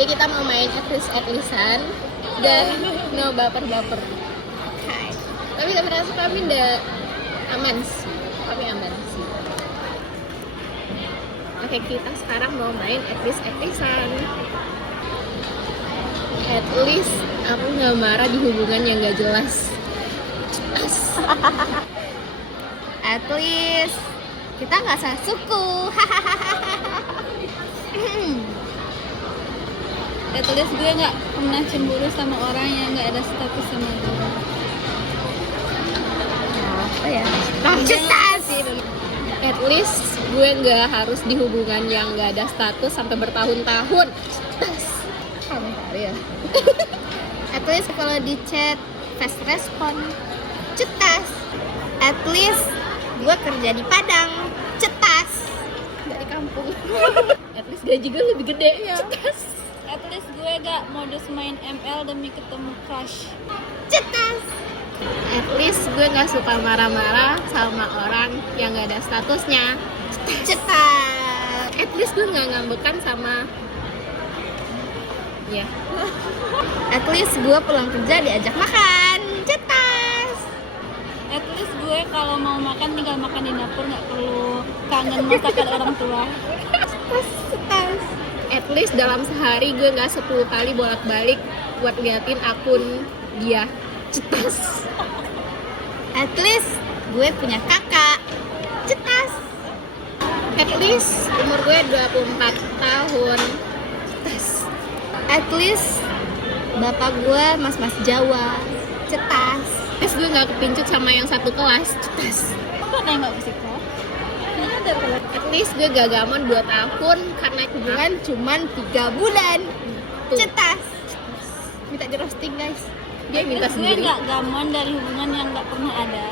Jadi kita mau main at-least-an dan no baper-baper. Tapi kami rasa kami udah aman sih. Kami aman sih. Oke, kita sekarang mau main at-least-an. At least aku nggak marah di hubungan yang nggak jelas. At least kita nggak salah suku. At least gue nggak pernah cemburu sama orang yang nggak ada status sama gue. Apa ya? Cetas. At least gue nggak harus di hubungan yang nggak ada status sampai bertahun-tahun. Cetas. Bentar ya. At least kalau di chat fast respon. Cetas. At least gue kerja di Padang. Cetas. Dari kampung. At least gaji gue lebih gede ya. Cetas. At least gue gak modus main ML demi ketemu crush. Cetas. At least gue gak suka marah-marah sama orang yang gak ada statusnya. Cetas. At least gue gak ngambekan sama ya. At least gue pulang kerja diajak makan. Cetas. At least gue kalau mau makan tinggal makan di dapur, gak perlu kangen masakan orang tua. Cetas. At least dalam sehari gue gak 10 kali bolak-balik buat liatin akun dia. Cetas. At least gue punya kakak. Cetas. At least umur gue 24 tahun. Cetas. At least bapak gue mas-mas Jawa. Cetas. Terus gue gak kepincut sama yang satu kelas. Cetas. Kok yang gak psiko? At least gue gak gamon 2 tahun karena hubungan cuman 3 bulan. Cetas. Minta di roasting guys. Dia minta Gue sendiri. gak gamon dari hubungan yang gak pernah ada.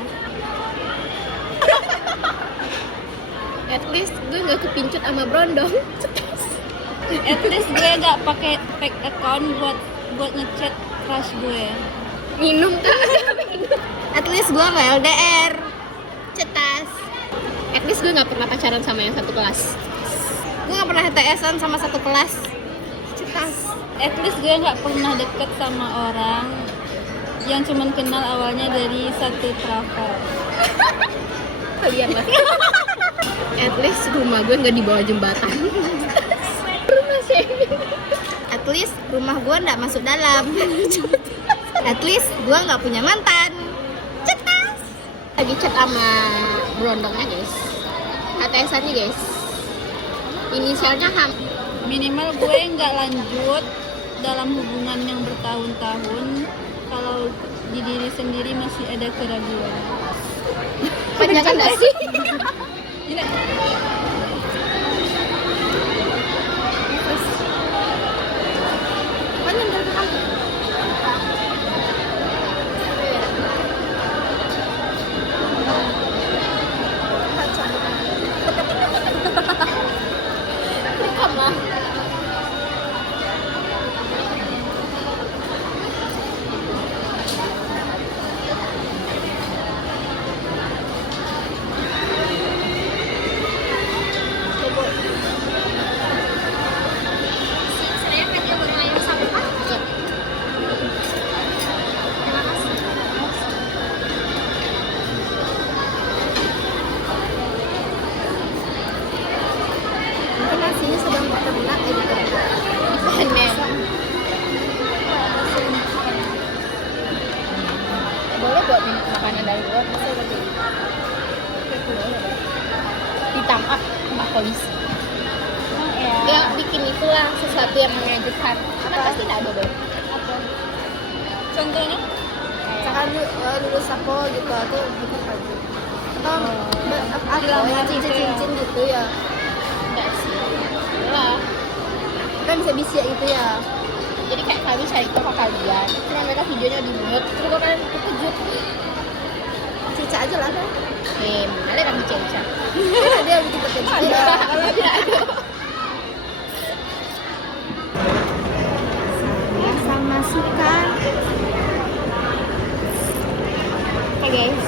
At least gue gak kepincut sama brondong. Cetas. At least gue gak pakai fake account buat ngechat crush gue. Minum kak. At least gue gak LDR. Cetas. At least gue gak pernah pacaran sama yang satu kelas. Gue gak pernah HTS-an sama satu kelas. Cetas. At least gue gak pernah deket sama orang yang cuman kenal awalnya dari satu travel. Kalian lah. At least rumah gue gak di bawah jembatan. Rumah shaming. At least rumah gue gak masuk dalam. At least gue gak punya mantan. Cetas. Lagi chat sama brondongnya guys. HTS-annya guys. Inisialnya HAM. Minimal gue nggak lanjut dalam hubungan yang bertahun-tahun kalau di diri sendiri masih ada keraguan. Panjangan gak sih? Gila. Panjang gak kamu? Rekam lah. Saya hanya bermain sama Pak. Terima kasih. Mungkin nasinya sedang terbenak ya gitu. Panen. Boleh buat minum makanan dari luar, masa lagi ditangkap sama polisi. Dia bikin itulah sesuatu yang mengejutkan. Kan pasti tidak ada dong. Apa? Contohnya? Misalkan lulus apa gitu atau gitu aja. Atau Dilamar gitu ya. cincin-cincin gitu ya. Enggak sih. Lah. Kan bisa bisa itu ya. Jadi kayak kami cari toko kalian. Cuma mereka videonya di mute. Terus gue kan terkejut. Cica aja lah kan. Ada kami cica. Ada yang bikin terkejut. Ada. Sama suka. Hai guys.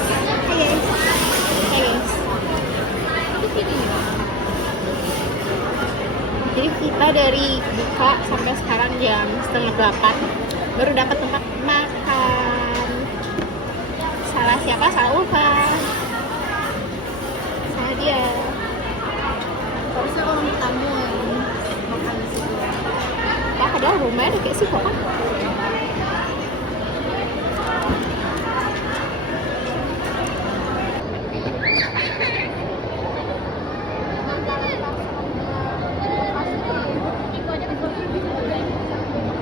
Hai guys. Hai guys. Jadi kita dari buka sampai sekarang jam setengah 8 baru dapat tempat makan. Salah siapa? Salah Ulfa. Salah dia. Harusnya orang tamu yang makan di situ. Nah, padahal rumahnya kayak sih kok.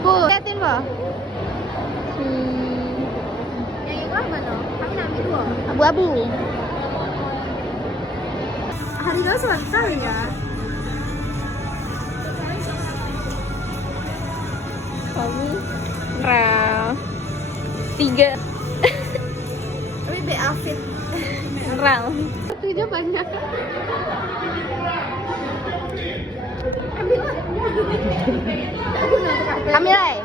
Liatin loh. Yang itu mana? Kami ambil dua. Abu-abu. Hari dua selesai ya. Kamu rel 3 Tapi be outfit. rel. Satunya banyak. Ambil ay.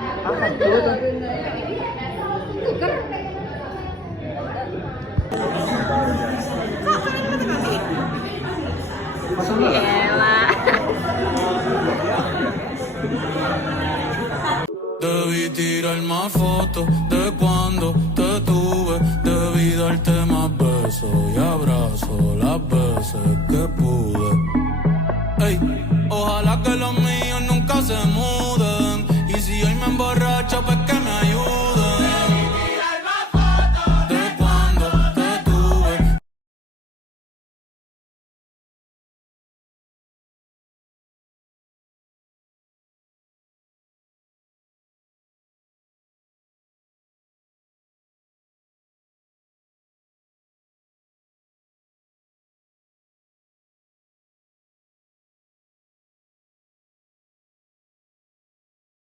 Elah. Debí tirar más fotos de cuando te tuve. Debí darte más besos y abrazos las veces que pude. Ey, ojalá que los míos nunca se muden.